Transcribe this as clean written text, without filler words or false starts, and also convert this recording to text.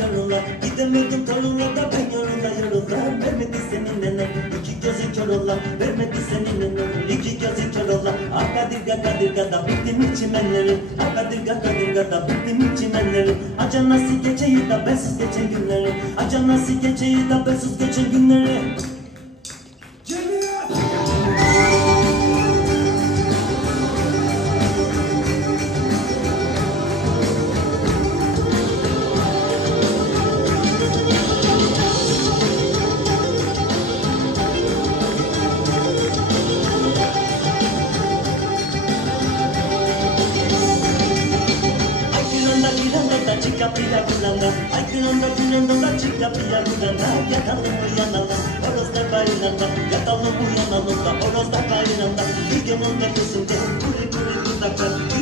yorula. Gidemedim torunla da ben yorula. Vermedi senin nenem, iki gözün kör ola. Vermedi senin nenem, iki gözün kör ola. Ah Kadirga da bittim çimenlerim. Ah Kadirga da bittim çimenlerim. Aca nasıl geçeyi da bensiz geçen günlerim. Aca nasıl geçeyi da bensiz geçen günlerim. Chica pilla kulanda, ay kulanda da chica pilla kulanda. Yatalım uyanalım, horozlar bayrağında. Yatalım uyanalım da horozlar bayrağında. Bir günün nefesinde kuri dudaklar.